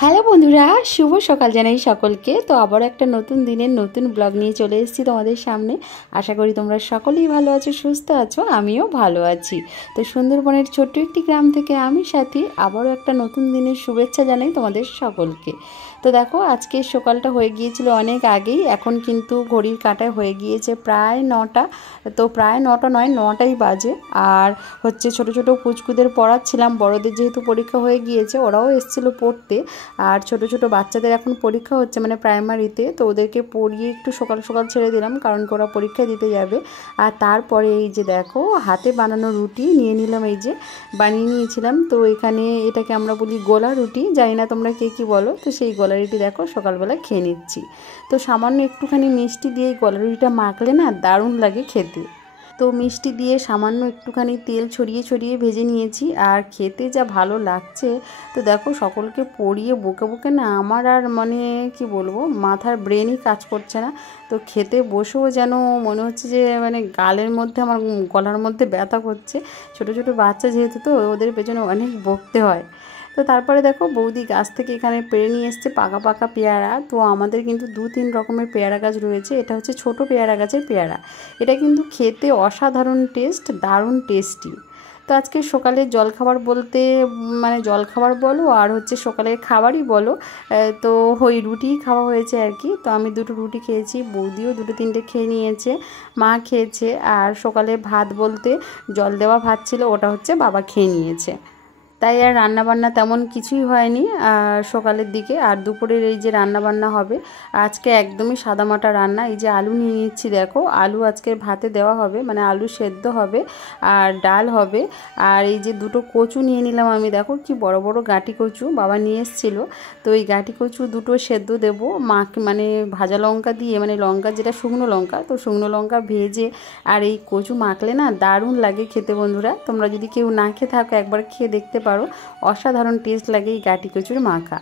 Hello বন্ধুরা, শুভ সকাল জানাই সকলকে। তো আবার একটা নতুন দিনের নতুন ব্লগ নিয়ে চলে এসেছি তোমাদের সামনে। আশা করি তোমরা সকলেই ভালো আছো, সুস্থ আছো, আমিও ভালো আছি। তো সুন্দরবনের ছোট্ট একটি গ্রাম থেকে আমি সাথী আবারও একটা নতুন দিনের শুভেচ্ছা জানাই তোমাদের সকলকে। তো দেখো, আজকে সকালটা হয়ে গিয়েছিল অনেক আগেই, এখন কিন্তু ঘড়ির কাঁটায় হয়ে গিয়েছে প্রায় 9টা। তো প্রায় 9টা নয়, 9টাই বাজে। আর হচ্ছে ছোট ছোট পুচকুদের পড়াচ্ছিলাম, বড়দের যেহেতু পরীক্ষা হয়ে গিয়েছে ওরাও এসেছিলো পড়তে। আর ছোট ছোট বাচ্চাদের এখন পরীক্ষা হচ্ছে, মানে প্রাইমারিতে, তো ওদেরকে পড়িয়ে একটু সকাল সকাল ছেড়ে দিলাম, কারণ ওরা পরীক্ষা দিতে যাবে। আর তারপরে এই যে দেখো, হাতে বানানো রুটি নিয়ে নিলাম, এই যে বানিয়ে নিয়েছিলাম। তো এখানে এটাকে আমরা বলি গোলা রুটি, জানি না তোমরা কে কী বলো। তো সেই গোলা রুটি দেখো সকালবেলা খেয়ে নিচ্ছি। তো সামান্য একটুখানি মিষ্টি দিয়ে এই গোলা রুটিটা মাখলে না দারুণ লাগে খেতে। তো মিষ্টি দিয়ে সামান্য একটুখানি তেল ছড়িয়ে ছড়িয়ে ভেজে নিয়েছি, আর খেতে যা ভালো লাগছে। তো দেখো, সকলকে পড়িয়ে বকে বকে না আমার আর মানে কি বলবো, মাথার ব্রেনই কাজ করছে না। তো খেতে বসেও যেন মনে হচ্ছে যে মানে গালের মধ্যে, আমার গলার মধ্যে ব্যথা করছে। ছোট ছোট বাচ্চা যেহেতু, তো ওদের পেছনে অনেক বকতে হয়। তো তারপরে দেখো, বৌদি গাছ থেকে এখানে পেড়ে নিয়ে এসছে পাকা পাকা পেয়ারা। তো আমাদের কিন্তু 2-3 রকমের পেয়ারা গাছ রয়েছে। এটা হচ্ছে ছোট পেয়ারা গাছের পেয়ারা। এটা কিন্তু খেতে অসাধারণ টেস্ট, দারুণ টেস্টি। তো আজকে সকালে জলখাবার বলতে মানে জলখাবার বলো আর হচ্ছে সকালের খাবারই বলো, তো ওই রুটিই খাওয়া হয়েছে আর কি। তো আমি 2টো রুটি খেয়েছি, বৌদিও 2-3টে খেয়ে নিয়েছে, মা খেয়েছে। আর সকালে ভাত বলতে জল দেওয়া ভাত ছিল, ওটা হচ্ছে বাবা খেয়ে নিয়েছে। তাই আর রান্নাবান্না তেমন কিছুই হয়নি আর সকালের দিকে। আর দুপুরের এই যে রান্নাবান্না হবে আজকে একদমই সাদামাটা রান্না। এই যে আলু নিয়ে নিচ্ছি, দেখো আলু আজকে ভাতে দেওয়া হবে, মানে আলু সেদ্ধ হবে আর ডাল হবে। আর এই যে 2টো কচু নিয়ে নিলাম আমি, দেখো কি বড় বড় গাঁটি কচু বাবা নিয়ে এসেছিলো। তো এই গাঁটি কচু 2টো সেদ্ধ দেবো মাকে, মানে ভাজা লঙ্কা দিয়ে, মানে লঙ্কা যেটা শুকনো লঙ্কা, তো শুকনো লঙ্কা ভেজে আর এই কচু মাখলে না দারুণ লাগে খেতে। বন্ধুরা, তোমরা যদি কেউ না খেয়ে থাকো একবার খেয়ে দেখতে পারো, অসাধারণ টেস্ট লাগে এই গাঁটি কচুর মাখা।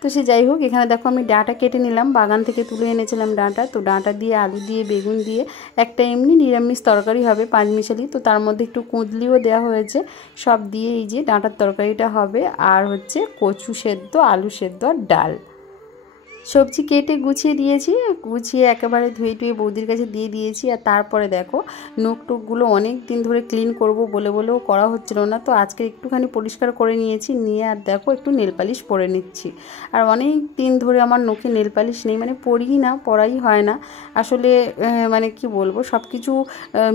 তো সে যাই হোক, এখানে দেখো আমি ডাঁটা কেটে নিলাম, বাগান থেকে তুলে এনেছিলাম ডাঁটা। তো ডাঁটা দিয়ে আলু দিয়ে বেগুন দিয়ে একটা এমনি নিরামিষ তরকারি হবে, পাঁচমিশালি। তো তার মধ্যে একটু কুঁদলিও দেওয়া হয়েছে, সব দিয়ে এই যে ডাঁটার তরকারিটা হবে। আর হচ্ছে কচু সেদ্ধ, আলু সেদ্ধ আর ডাল। সবজি কেটে গুছিয়ে দিয়েছি, গুছিয়ে একেবারে ধুয়ে টুয়ে বৌদির কাছে দিয়ে দিয়েছি। আর তারপরে দেখো, নখ টোকগুলো অনেক দিন ধরে ক্লিন করব বলেও করা হচ্ছিল না। তো আজকে একটুখানি পরিষ্কার করে নিয়েছি, নিয়ে আর দেখো একটু নেল পালিশ পরে নিচ্ছি। আর অনেক দিন ধরে আমার নখে নেল পালিশ নেই, মানে পরিই না, পরাই হয় না আসলে। মানে কি বলবো, সব কিছু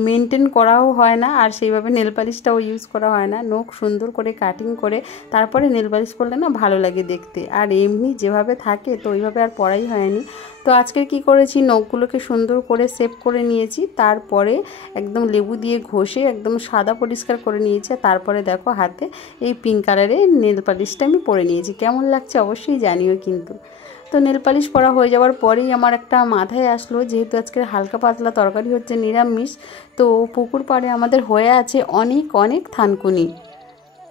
মেনটেন করাও হয় না, আর সেইভাবে নেল পালিশটাও ইউজ করা হয় না। নখ সুন্দর করে কাটিং করে তারপরে নেল পালিশ করলে না ভালো লাগে দেখতে। আর এমনি যেভাবে থাকে তো ওইভাবে আর পড়াই হয়নি। তো আজকে কি করেছি, নখগুলোকে সুন্দর করে সেভ করে নিয়েছি, তারপরে একদম লেবু দিয়ে ঘষে একদম সাদা পরিষ্কার করে নিয়েছি। তারপরে দেখো হাতে এই পিঙ্ক কালারের নেল পালিশটা আমি পরে নিয়েছি। কেমন লাগছে অবশ্যই জানিও কিন্তু। তো নেল পালিশ পরা হয়ে যাওয়ার পরেই আমার একটা মাথায় আসলো, যেহেতু আজকে হালকা পাতলা তরকারি হচ্ছে নিরামিষ, তো পুকুর পাড়ে আমাদের হয়ে আছে অনেক অনেক থানকুনি।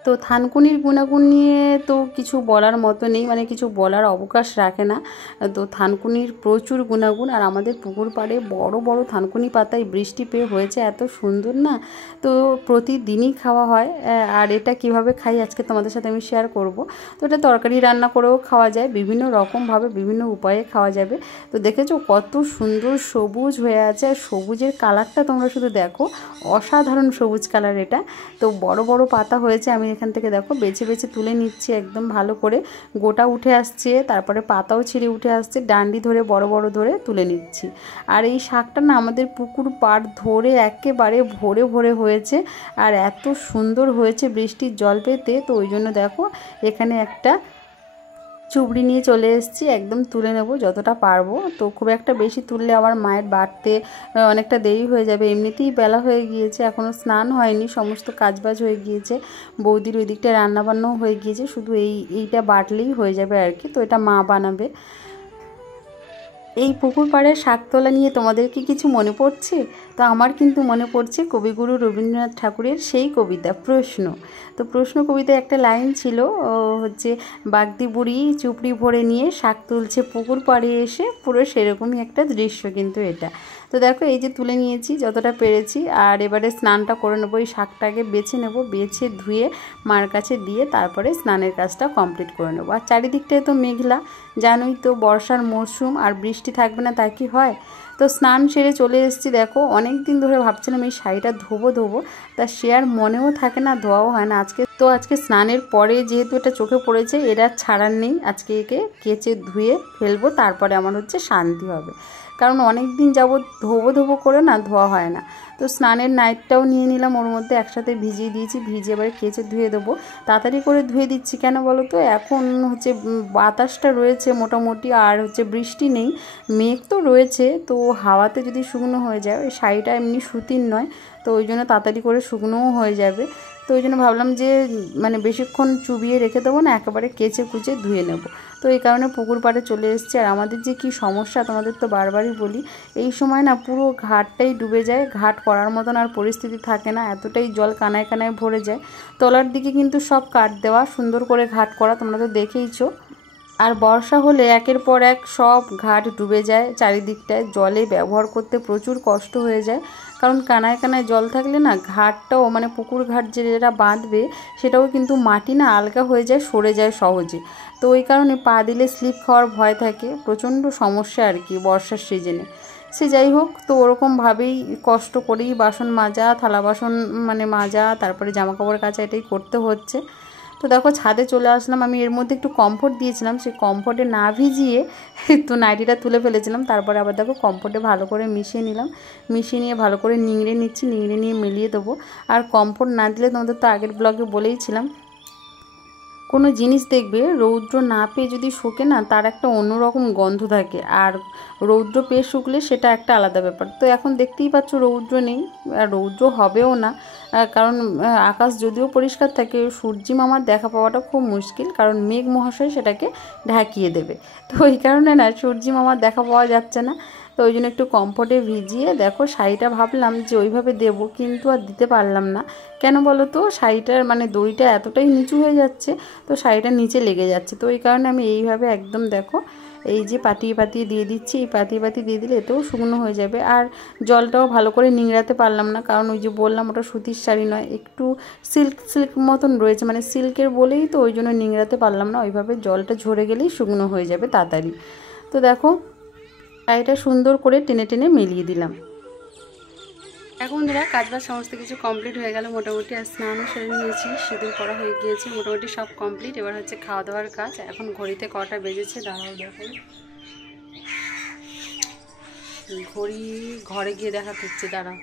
তো থানকুনির গুণাগুণ নিয়ে তো কিছু বলার মতো নেই, মানে কিছু বলার অবকাশ রাখে না। তো থানকুনির প্রচুর গুণাগুণ, আর আমাদের পুকুর পাড়ে বড় বড় থানকুনি পাতায় বৃষ্টি পেয়ে হয়েছে এত সুন্দর না। তো প্রতিদিনই খাওয়া হয়। আর এটা কিভাবে খাই আজকে তোমাদের সাথে আমি শেয়ার করব। তো এটা তরকারি রান্না করেও খাওয়া যায়, বিভিন্ন রকমভাবে বিভিন্ন উপায়ে খাওয়া যাবে। তো দেখেছো কত সুন্দর সবুজ হয়ে আছে, আর সবুজের কালারটা তোমরা শুধু দেখো, অসাধারণ সবুজ কালার এটা। তো বড় বড় পাতা হয়েছে, আমি এখান থেকে দেখো বেছে বেছে তুলে নিচ্ছি একদম ভালো করে। গোটা উঠে আসছে, তারপরে পাতাও ছিঁড়ে উঠে আসছে, ডান্ডি ধরে বড় বড় ধরে তুলে নিচ্ছি। আর এই শাকটা না আমাদের পুকুর পাড় ধরে একেবারে ভরে ভরে হয়েছে, আর এত সুন্দর হয়েছে বৃষ্টির জল পেতে। তো ওই জন্য দেখো এখানে একটা চুবড়ি নিয়ে চলে এসেছি, একদম তুলে নেব যতটা পারবো। তো খুব একটা বেশি তুললে আমার মায়ের বাড়তে অনেকটা দেরি হয়ে যাবে, এমনিতেই বেলা হয়ে গিয়েছে, এখনও স্নান হয়নি, সমস্ত কাজবাজ হয়ে গিয়েছে, বৌদির ওই দিকটা রান্নাবান্নাও হয়ে গিয়েছে, শুধু এইটা বাটলেই হয়ে যাবে আর কি। তো এটা মা বানাবে। এই পুকুর পাড়ের শাক তোলা নিয়ে তোমাদের কি কিছু মনে পড়ছে? তো আমার কিন্তু মনে পড়ছে কবিগুরু রবীন্দ্রনাথ ঠাকুরের সেই কবিতা প্রশ্ন। তো প্রশ্ন কবিতায় একটা লাইন ছিল, হচ্ছে বাগদি বুড়ি চুপড়ি ভরে নিয়ে শাক তুলছে পুকুর পাড়ে এসে, পুরো সেরকমই একটা দৃশ্য কিন্তু এটা। তো দেখো এই যে তুলে নিয়েছি যতটা পেরেছি, আর এবারে স্নানটা করে নেবো। এই শাকটাকে বেছে নেব, বেছে ধুয়ে মার কাছে দিয়ে তারপরে স্নানের কাজটা কমপ্লিট করে নেবো। আর চারিদিকটায় তো মেঘলা, জানোই তো বর্ষার মরশুম, আর বৃষ্টি থাকবে না তা কি হয়। তো স্নান সেরে চলে এসেছি। দেখো অনেক দিন ধরে ভাবছিলাম এই শাড়িটা ধোবো, তা সে আর মনেও থাকে না, ধোয়াও হয় না। আজকে স্নানের পরে যেহেতু এটা চোখে পড়েছে, এরা ছাড়ার নেই, আজকে একে কেচে ধুয়ে ফেলবো, তারপরে আমার হচ্ছে শান্তি হবে। কারণ অনেক দিন যাবৎ ধোবো করে না ধোয়া হয় না। তো স্নানের নাইটটাও নিয়ে নিলাম, ওর মধ্যে একসাথে ভিজিয়ে দিয়েছি, ভিজিয়ে এবারে কেচে ধুয়ে দেবো। তাড়াতাড়ি করে ধুয়ে দিচ্ছি কেন বলো তো, এখন হচ্ছে বাতাসটা রয়েছে মোটামুটি, আর হচ্ছে বৃষ্টি নেই, মেঘ তো রয়েছে, তো হাওয়াতে যদি শুকনো হয়ে যায়, ওই শাড়িটা এমনি সুতির নয়, তো ওই জন্য তাড়াতাড়ি করে শুকনোও হয়ে যাবে। তো ওই জন্য ভাবলাম যে মানে বেশিক্ষণ চুবিয়ে রেখে দেবো না, একেবারে কেচে কুচে ধুয়ে নেব। তো এই কারণে পুকুর পাড়ে চলে এসেছি। আর আমাদের যে কী সমস্যা, তোমাদের তো বারবারই বলি, এই সময় না পুরো ঘাটটাই ডুবে যায়, ঘাট করার মতন আর পরিস্থিতি থাকে না, এতটাই জল কানায় কানায় ভরে যায়। তলার দিকে কিন্তু সব কাঠ দেওয়া, সুন্দর করে ঘাট করা, তোমরা তো দেখেইছো। আর বর্ষা হলে একের পর এক সব ঘাট ডুবে যায়, চারিদিকটায় জলে ব্যবহার করতে প্রচুর কষ্ট হয়ে যায়। কারণ কানায় কানায় জল থাকলে না ঘাটটাও, মানে পুকুর ঘাট যেটা বাঁধবে সেটাও কিন্তু মাটি না আলগা হয়ে যায়, সরে যায় সহজে। তো ওই কারণে পা দিলে স্লিপ খাওয়ার ভয় থাকে, প্রচণ্ড সমস্যা আর কি বর্ষার সিজনে। সে যাই হোক, তো ওরকমভাবেই কষ্ট করেই বাসন মাজা, থালা বাসন মানে মাজা, তারপরে জামাকাপড় কাচা, এটাই করতে হচ্ছে। তো দেখো ছাদে চলে আসলাম। আমি এর মধ্যে একটু কমফোর্ট দিয়েছিলাম, সেই কমফোর্টে না ভিজিয়ে তো নাইটিটা তুলে ফেলেছিলাম। তারপরে আবার দেখো কমফোর্টে ভালো করে মিশিয়ে নিলাম, মিশিয়ে নিয়ে ভালো করে নিংড়ে নিচ্ছি, নিংড়ে নিয়ে মিলিয়ে দেবো। আর কমফোর্ট না দিলে তোমাদের তো আগের ব্লগে বলেইছিলাম, কোনো জিনিস দেখবে রৌদ্র না পেয়ে যদি শুকে না, তার একটা অন্যরকম গন্ধ থাকে, আর রৌদ্র পেয়ে শুকলে সেটা একটা আলাদা ব্যাপার। তো এখন দেখতেই পাচ্ছ রৌদ্র নেই, আর রৌদ্র হবেও না, কারণ আকাশ যদিও পরিষ্কার থাকে, সূর্যি মামার দেখা পাওয়াটা খুব মুশকিল, কারণ মেঘ মহাশয় সেটাকে ঢাকিয়ে দেবে। তো ওই কারণে না সূর্যি মামার দেখা পাওয়া যাচ্ছে না। তো ওই জন্য একটু কমফোর্টে ভিজিয়ে দেখো শাড়িটা ভাবলাম যে ওইভাবে দেবো, কিন্তু আর দিতে পারলাম না। কেন বলো তো, শাড়িটার মানে দড়িটা এতটাই নিচু হয়ে যাচ্ছে, তো শাড়িটা নিচে লেগে যাচ্ছে। তো ওই কারণে আমি এইভাবে একদম দেখো এই যে পাতিয়ে দিয়ে দিচ্ছি। এই পাতিয়ে দিয়ে দিলে এতেও শুকনো হয়ে যাবে। আর জলটাও ভালো করে নিংড়াতে পারলাম না, কারণ ওই যে বললাম ওটা সুতির শাড়ি নয়, একটু সিল্ক মতন রয়েছে, মানে সিল্কের বলেই তো ওই জন্য নিংড়াতে পারলাম না। ওইভাবে জলটা ঝরে গেলেই শুকনো হয়ে যাবে তাড়াতাড়ি। তো দেখো শাড়িটা সুন্দর করে টেনে টেনে মিলিয়ে দিলাম। এখন বন্ধুরা কাজবাজ সমস্ত কিছু কমপ্লিট হয়ে গেল মোটামুটি। আর স্নানও সেরে নিয়েছি, সিঁদুর করা হয়ে গিয়েছে, মোটামুটি সব কমপ্লিট। এবার হচ্ছে খাওয়া দাওয়ার কাজ। এখন ঘড়িতে কটা বেজেছে দাঁড়াও দেখো, ঘড়ি ঘরে গিয়ে দেখাতে হচ্ছে, দাঁড়াও।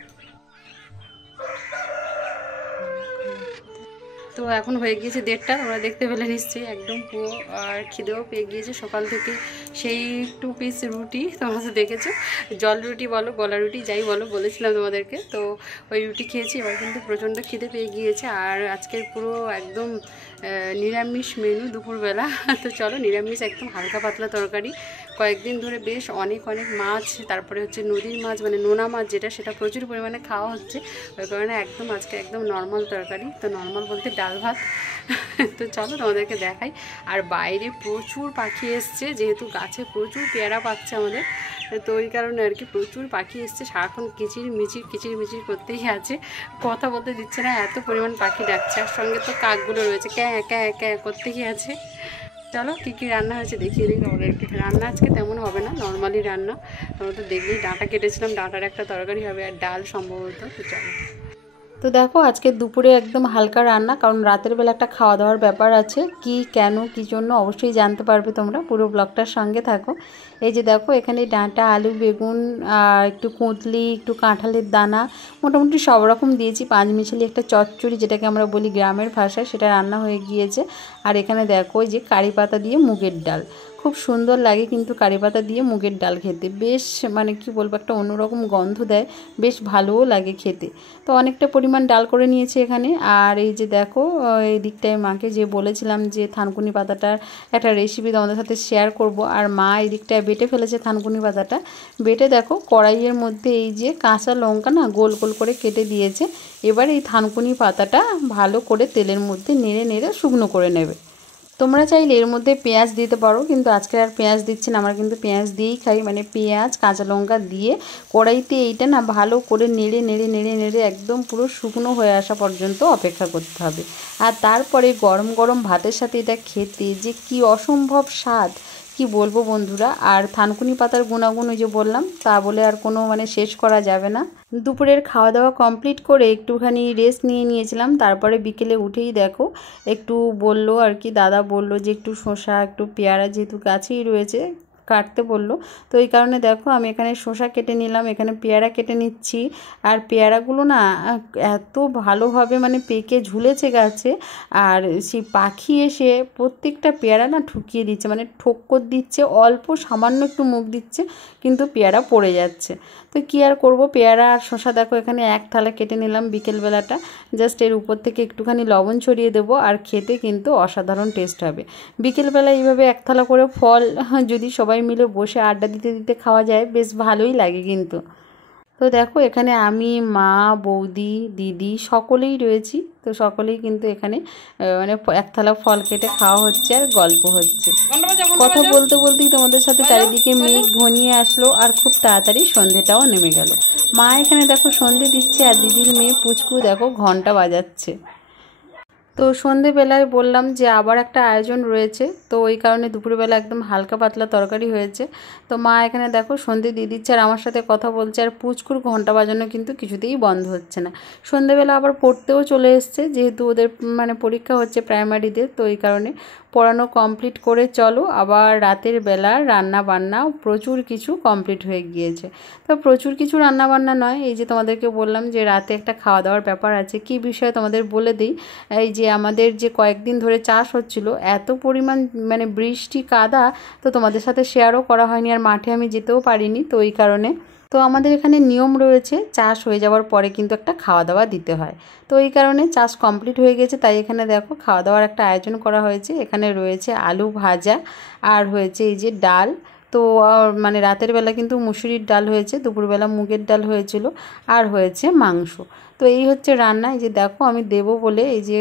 তো এখন হয়ে গিয়েছে 1:30, তোমরা দেখতে পেলে নিশ্চয়ই একদম পুরো। আর খিদেও পেয়ে গিয়েছে সকাল থেকে, সেই 2 পিস রুটি তোমরা তো দেখেছো, জল রুটি বলো গলা রুটি যাই বলো, বলেছিলাম তোমাদেরকে। তো ওই রুটি খেয়েছি, এবার কিন্তু প্রচণ্ড খিদে পেয়ে গিয়েছে। আর আজকের পুরো একদম নিরামিষ মেনু দুপুরবেলা। তো চলো নিরামিষ একদম হালকা পাতলা তরকারি। কয়েকদিন ধরে বেশ অনেক মাছ, তারপরে হচ্ছে নদীর মাছ, মানে নোনা মাছ যেটা, সেটা প্রচুর পরিমাণে খাওয়া হচ্ছে। ওই কারণে একদম আজকে একদম নর্মাল তরকারি। তো নর্মাল বলতে ডাল ভাত। তো চলো তোমাদেরকে দেখাই। আর বাইরে প্রচুর পাখি এসছে, যেহেতু গাছে প্রচুর পেয়ারা পাচ্ছে আমাদের, তো ওই কারণে আর কি প্রচুর পাখি এসছে। সারাক্ষণ কিচির মিচির করতেই আছে, কথা বলতে দিচ্ছে না, এত পরিমাণ পাখি ডাকছে। আর সঙ্গে তো কাকগুলো রয়েছে, ক্যাঁ করতেই আছে। চলো কী রান্না হয়েছে দেখিয়ে দিই তোমাদেরকে। রান্না আজকে তেমন হবে না, নর্মালি রান্না। তোমরা তো দেখলেই ডাঁটা কেটেছিলাম, ডাঁটার একটা তরকারি হবে, আর ডাল সম্ভবত। তো চলো, তো দেখো আজকে দুপুরে একদম হালকা রান্না, কারণ রাতের বেলা একটা খাওয়া দাওয়ার ব্যাপার আছে। কি কেন কী জন্য অবশ্যই জানতে পারবে তোমরা, পুরো ব্লগটার সঙ্গে থাকো। এই যে দেখো এখানে ডাঁটা, আলু, বেগুন, আর একটু কুঁতলি, একটু কাঁঠালের দানা, মোটামুটি সব রকম দিয়েছি। 5 মিশালি একটা চচ্চড়ি, যেটাকে আমরা বলি গ্রামের ভাষায়, সেটা রান্না হয়ে গিয়েছে। আর এখানে দেখো ওই যে কারি পাতা দিয়ে মুগের ডাল। খুব সুন্দর লাগে কিন্তু কারি পাতা দিয়ে মুগের ডাল খেতে, বেশ মানে কি বলবো একটা অন্যরকম গন্ধ দেয়, বেশ ভালোও লাগে খেতে। তো অনেকটা পরিমাণ ডাল করে নিয়েছি এখানে। আর এই যে দেখো এই দিকটায় মাকে যে বলেছিলাম যে থানকুনি পাতাটার একটা রেসিপি তোমাদের সাথে শেয়ার করব, আর মা এই দিকটায় বেটে ফেলেছে থানকুনি পাতাটা। বেটে দেখো কড়াইয়ের মধ্যে এই যে কাঁচা লঙ্কা না গোল গোল করে কেটে দিয়েছে। এবার এই থানকুনি পাতাটা ভালো করে তেলের মধ্যে নেড়ে নেড়ে শুকনো করে নেবে। তোমরা চাইলে এর মধ্যে পেঁয়াজ দিতে পারো, কিন্তু আজকে আর পেঁয়াজ দিচ্ছি না, আমরা কিন্তু পেঁয়াজ দিয়েই খাই। মানে পেঁয়াজ কাঁচা লঙ্কা দিয়ে কড়াইতে এইটা না ভালো করে নেড়ে নেড়ে নেড়ে নেড়ে একদম পুরো শুকনো হয়ে আসা পর্যন্ত অপেক্ষা করতে হবে। আর তারপরে গরম গরম ভাতের সাথে এটা খেতে যে কি অসম্ভব স্বাদ, কি বলবো বন্ধুরা। আর থানকুনি পাতার গুণাগুণ ওই যে বললাম, তা বলে আর কোনো মানে শেষ করা যাবে না। দুপুরের খাওয়া দাওয়া কমপ্লিট করে একটুখানি রেস্ট নিয়েছিলাম। তারপরে বিকেলে উঠেই দেখো একটু বললো আর কি, দাদা বলল যে একটু শসা একটু পেয়ারা যেহেতু গাছেই রয়েছে কাটতে বললো, তো এই কারণে দেখো আমি এখানে শসা কেটে নিলাম, এখানে পেয়ারা কেটে নিচ্ছি। আর পেয়ারাগুলো না এত ভালোভাবে মানে পেকে ঝুলেছে গাছে, আর সেই পাখি এসে প্রত্যেকটা পেয়ারা না ঠুকিয়ে দিচ্ছে, মানে ঠোক্কর দিচ্ছে, অল্প সামান্য একটু মুখ দিচ্ছে কিন্তু পেয়ারা পড়ে যাচ্ছে। তো কী আর করবো, পেয়ারা আর শসা দেখো এখানে এক থালা কেটে নিলাম বিকেলবেলাটা। জাস্ট এর উপর থেকে একটুখানি লবণ ছড়িয়ে দেবো, আর খেতে কিন্তু অসাধারণ টেস্ট হবে। বিকেলবেলা এইভাবে এক থালা করে ফল যদি সবাই মিলে বসে আড্ডা দিতে দিতে খাওয়া যায় বেশ ভালোই লাগে কিন্তু। তো দেখো এখানে আমি, মা, বৌদি, দিদি সকলেই রয়েছি। তো সকলেই কিন্তু এখানে মানে এক থালা ফল কেটে খাওয়া হচ্ছে আর গল্প হচ্ছে। কথা বলতে বলতেই তোমাদের সাথে চারিদিকে মেঘ ঘনিয়ে আসলো, আর খুব তাড়াতাড়ি সন্ধেটাও নেমে গেল। মা এখানে দেখো সন্ধে দিচ্ছে, আর দিদির মেয়ে পুচকু দেখো ঘন্টা বাজাচ্ছে। তো সন্ধেবেলায় বললাম যে আবার একটা আয়োজন রয়েছে, তো ওই কারণে দুপুরবেলা একদম হালকা পাতলা তরকারি হয়েছে। তো মা এখানে দেখো সন্ধে দিয়ে দিচ্ছে আর আমার সাথে কথা বলছে, আর পুচকুর ঘন্টা বাজানো কিন্তু কিছুতেই বন্ধ হচ্ছে না। সন্ধেবেলা আবার পড়তেও চলে এসছে, যেহেতু ওদের মানে পরীক্ষা হচ্ছে প্রাইমারিদের, তো এই কারণে পড়ানো কমপ্লিট করে চলো আবার রাতের বেলা রান্না বান্না প্রচুর কিছু কমপ্লিট হয়ে গিয়েছে। তো প্রচুর কিছু রান্না বান্না নয়, এই যে তোমাদেরকে বললাম যে রাতে একটা খাওয়া দাওয়ার ব্যাপার আছে। কি বিষয়ে তোমাদের বলে দিই, এই যে আমাদের যে কয়েকদিন ধরে চাষ হচ্ছিল, এত পরিমাণ মানে বৃষ্টি কাদা, তো তোমাদের সাথে শেয়ারও করা হয়নি, আর মাঠে আমি যেতেও পারিনি। তো এই কারণে তো আমাদের এখানে নিয়ম রয়েছে চাষ হয়ে যাওয়ার পরে কিন্তু একটা খাওয়া দাওয়া দিতে হয়। তো এই কারণে চাষ কমপ্লিট হয়ে গেছে, তাই এখানে দেখো খাওয়া দাওয়ার একটা আয়োজন করা হয়েছে। এখানে রয়েছে আলু ভাজা, আর হয়েছে এই যে ডাল। তো মানে রাতের বেলা কিন্তু মুসুরির ডাল হয়েছে, দুপুরবেলা মুগের ডাল হয়েছিল, আর হয়েছে মাংস। তো এই হচ্ছে রান্না। এই যে দেখো আমি দেবো বলে এই যে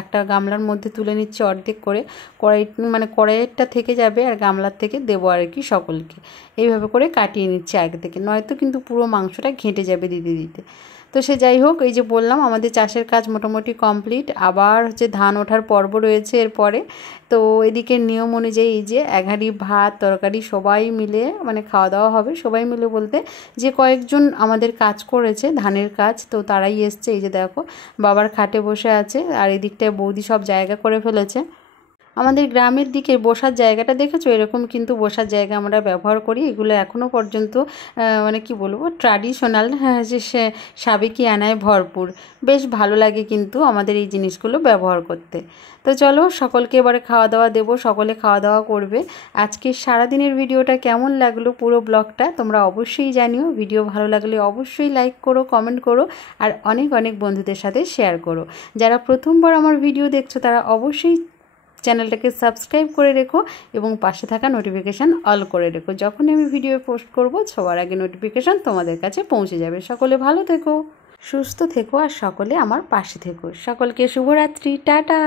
একটা গামলার মধ্যে তুলে নিচ্ছি অর্ধেক করে, কড়াই মানে কড়াইয়েরটা থেকে যাবে আর গামলার থেকে দেবো আর কি সকলকে। এইভাবে করে কাটিয়ে নিচ্ছি আগে থেকে, নয়তো কিন্তু পুরো মাংসটা ঘেঁটে যাবে দিতে দিতে। তো সে যাই হোক, এই যে বললাম আমাদের চাষের কাজ মোটামুটি কমপ্লিট, আবার হচ্ছে ধান ওঠার পর্ব রয়েছে এরপরে। তো এদিকে নিয়ম অনুযায়ী এই যে এক হাঁড়ি ভাত তরকারি সবাই মিলে মানে খাওয়া দাওয়া হবে। সবাই মিলে বলতে যে কয়েকজন আমাদের কাজ করেছে ধানের কাজ, তো তারাই এসছে। এই যে দেখো বাবার খাটে বসে আছে, আর এদিকটায় বৌদি সব জায়গা করে ফেলেছে। আমাদের গ্রামের দিকে বসার জায়গাটা দেখেছো, এরকম কিন্তু বসার জায়গা আমরা ব্যবহার করি। এগুলো এখনও পর্যন্ত মানে কি বলবো ট্র্যাডিশনাল, যে সাবেকি আনায় ভরপুর। বেশ ভালো লাগে কিন্তু আমাদের এই জিনিসগুলো ব্যবহার করতে। তো চলো সকলকে এবারে খাওয়া দাওয়া দেবো, সকলে খাওয়া দাওয়া করবে। আজকে সারাদিনের ভিডিওটা কেমন লাগলো পুরো ব্লগটা তোমরা অবশ্যই জানিও। ভিডিও ভালো লাগলে অবশ্যই লাইক করো, কমেন্ট করো, আর অনেক অনেক বন্ধুদের সাথে শেয়ার করো। যারা প্রথমবার আমার ভিডিও দেখছো তারা অবশ্যই চ্যানেলটাকে সাবস্ক্রাইব করে রেখো, এবং পাশে থাকা নোটিফিকেশান অল করে রেখো। যখনই আমি ভিডিও পোস্ট করব সবার আগে নোটিফিকেশান তোমাদের কাছে পৌঁছে যাবে। সকলে ভালো থেকো, সুস্থ থেকো, আর সকলে আমার পাশে থেকো। সকলকে শুভরাত্রি, টাটা।